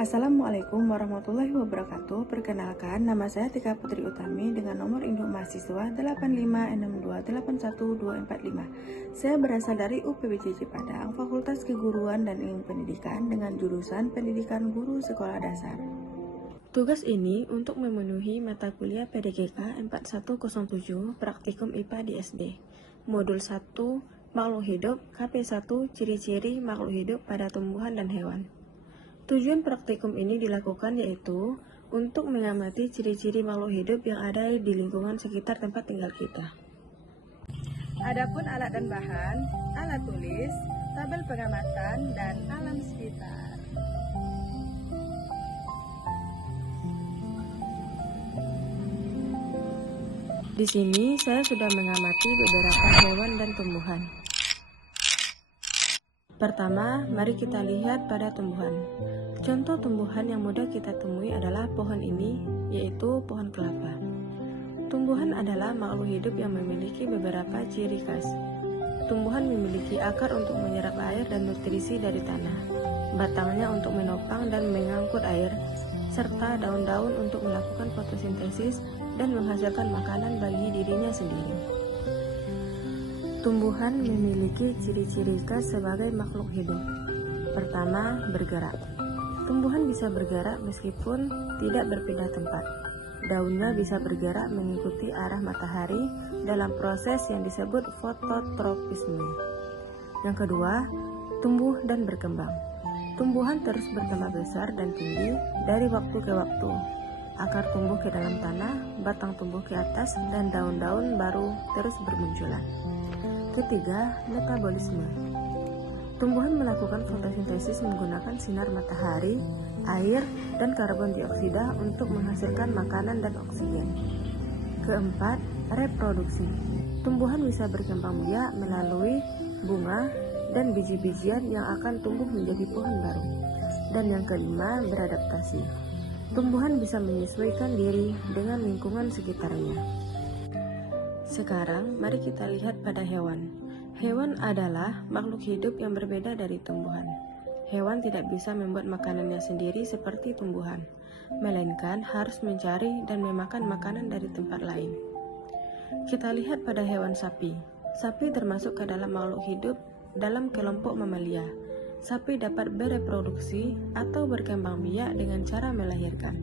Assalamualaikum warahmatullahi wabarakatuh. Perkenalkan, nama saya Tika Putri Utami dengan nomor induk mahasiswa 856281245. Saya berasal dari UPBJJ Padang, Fakultas Keguruan dan Ilmu Pendidikan dengan jurusan Pendidikan Guru Sekolah Dasar. Tugas ini untuk memenuhi mata kuliah PDGK 4107 Praktikum IPA di SD. Modul 1 Makhluk Hidup, KP1 Ciri-ciri makhluk hidup pada tumbuhan dan hewan. Tujuan praktikum ini dilakukan yaitu untuk mengamati ciri-ciri makhluk hidup yang ada di lingkungan sekitar tempat tinggal kita. Adapun alat dan bahan, alat tulis, tabel pengamatan, dan alam sekitar. Di sini saya sudah mengamati beberapa hewan dan tumbuhan. Pertama, mari kita lihat pada tumbuhan. Contoh tumbuhan yang mudah kita temui adalah pohon ini, yaitu pohon kelapa. Tumbuhan adalah makhluk hidup yang memiliki beberapa ciri khas. Tumbuhan memiliki akar untuk menyerap air dan nutrisi dari tanah, batangnya untuk menopang dan mengangkut air, serta daun-daun untuk melakukan fotosintesis dan menghasilkan makanan bagi dirinya sendiri. Tumbuhan memiliki ciri-ciri khas sebagai makhluk hidup. Pertama, bergerak. Tumbuhan bisa bergerak meskipun tidak berpindah tempat. Daunnya bisa bergerak mengikuti arah matahari dalam proses yang disebut fototropisme. Yang kedua, tumbuh dan berkembang. Tumbuhan terus bertambah besar dan tinggi dari waktu ke waktu. Akar tumbuh ke dalam tanah, batang tumbuh ke atas, dan daun-daun baru terus bermunculan. Ketiga, metabolisme. Tumbuhan melakukan fotosintesis menggunakan sinar matahari, air, dan karbon dioksida untuk menghasilkan makanan dan oksigen. Keempat, reproduksi. Tumbuhan bisa berkembang biak melalui bunga dan biji-bijian yang akan tumbuh menjadi pohon baru. Dan yang kelima, beradaptasi. Tumbuhan bisa menyesuaikan diri dengan lingkungan sekitarnya. Sekarang, mari kita lihat pada hewan. Hewan adalah makhluk hidup yang berbeda dari tumbuhan. Hewan tidak bisa membuat makanannya sendiri seperti tumbuhan, melainkan harus mencari dan memakan makanan dari tempat lain. Kita lihat pada hewan sapi. Sapi termasuk ke dalam makhluk hidup dalam kelompok mamalia. Sapi dapat bereproduksi atau berkembang biak dengan cara melahirkan.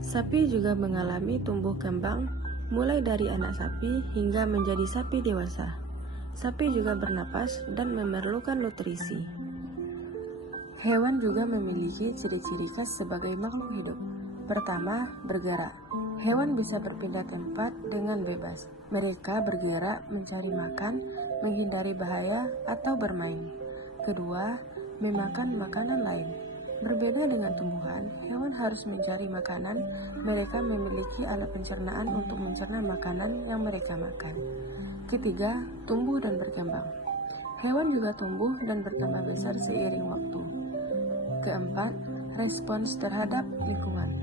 Sapi juga mengalami tumbuh kembang mulai dari anak sapi hingga menjadi sapi dewasa. Sapi juga bernapas dan memerlukan nutrisi. Hewan juga memiliki ciri-ciri khas sebagai makhluk hidup. Pertama, bergerak. Hewan bisa berpindah tempat dengan bebas. Mereka bergerak mencari makan, menghindari bahaya, atau bermain. Kedua, memakan makanan lain. Berbeda dengan tumbuhan, hewan harus mencari makanan. Mereka memiliki alat pencernaan untuk mencerna makanan yang mereka makan. Ketiga, tumbuh dan berkembang. Hewan juga tumbuh dan bertambah besar seiring waktu. Keempat, respons terhadap lingkungan.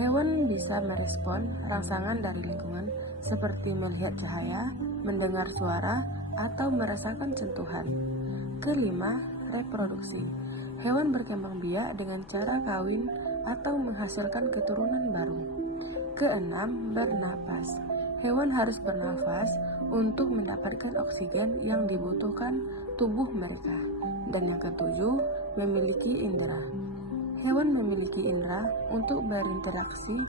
Hewan bisa merespon rangsangan dari lingkungan seperti melihat cahaya, mendengar suara, atau merasakan sentuhan. Kelima, reproduksi. Hewan berkembang biak dengan cara kawin atau menghasilkan keturunan baru. Keenam, bernapas. Hewan harus bernafas untuk mendapatkan oksigen yang dibutuhkan tubuh mereka. Dan yang ketujuh, memiliki indera. Hewan memiliki indera untuk berinteraksi